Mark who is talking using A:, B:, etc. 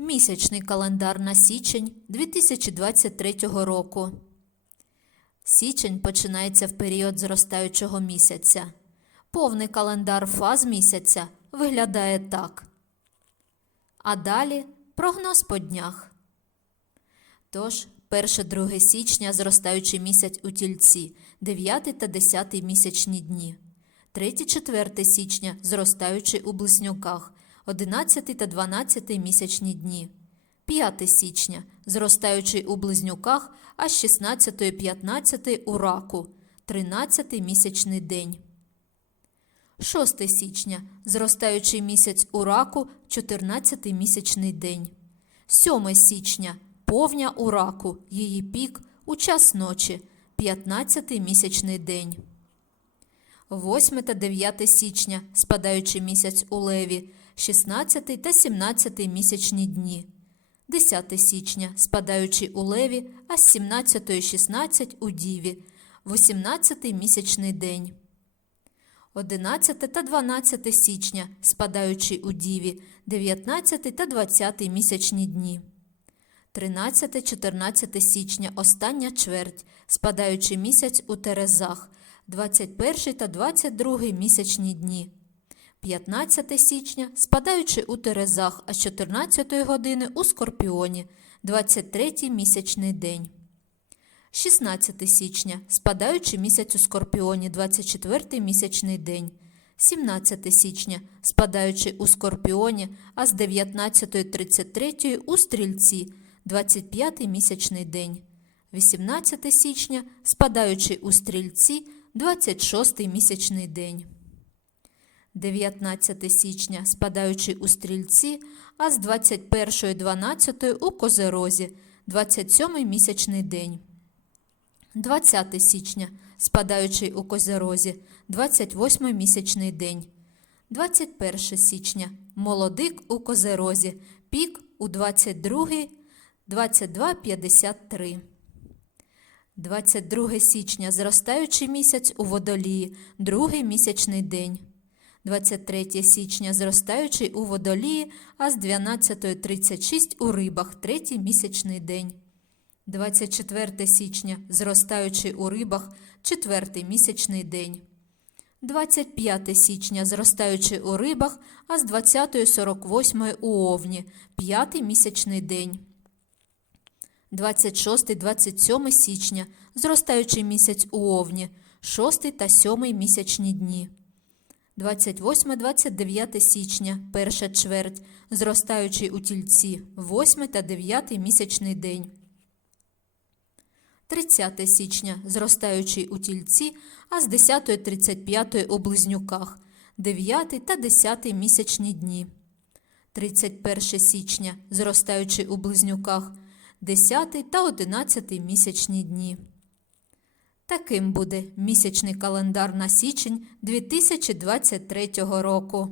A: Місячний календар на січень 2023 року. Січень починається в період зростаючого місяця. Повний календар фаз місяця виглядає так. А далі прогноз по днях. Тож, 1-2 січня зростаючий місяць у тільці, 9 та 10 місячні дні. 3-4 січня зростаючий у близнюках, 11 та 12 місячні дні. 5 січня зростаючий у близнюках, а 16-15 у раку, 13 місячний день. 6 січня зростаючий місяць у раку, 14 місячний день. 7 січня повня у раку, її пік у час ночі, 15 місячний день. 8 та 9 січня спадаючий місяць у леві, 16 та 17 місячні дні. 10 січня спадаючий у леві, а з 17 і 16 у діві, 18 місячний день. 11 та 12 січня спадаючий у діві, 19 та 20 місячні дні. 13-14 січня остання чверть, спадаючий місяць у Терезах, 21 та 22 місячні дні. 15 січня спадаючи у Терезах, а з 14 години у Скорпіоні, 23 місячний день. 16 січня спадаючий місяць у Скорпіоні, 24 місячний день. 17 січня спадаючи у Скорпіоні, а з 19.33 у Стрільці, 25 місячний день. 18 січня спадаючи у Стрільці, 26 місячний день. 19 січня спадаючи у Стрільці, а з 21.12 у Козерозі, 27 місячний день. 20 січня спадаючий у Козерозі, 28 місячний день. 21 січня молодик у Козерозі, пік у 22 22.53. 22 січня зростаючий місяць у водолії, другий місячний день. 23 січня зростаючий у водолії, а з 12.36 у рибах, третій місячний день. 24 січня зростаючий у рибах, четвертий місячний день. 25 січня зростаючий у рибах, а з 20.48 у овні, п'ятий місячний день. 26-27 січня зростаючий місяць у овні, 6 та 7 місячні дні. 28-29 січня, перша чверть, зростаючий у тільці, 8 та 9 місячний день. 30 січня, зростаючий у тільці, а з 10.35 у близнюках, 9 та 10 місячні дні. 31 січня, зростаючий у близнюках, 10 та 11 місячні дні. Таким буде місячний календар на січень 2023 року.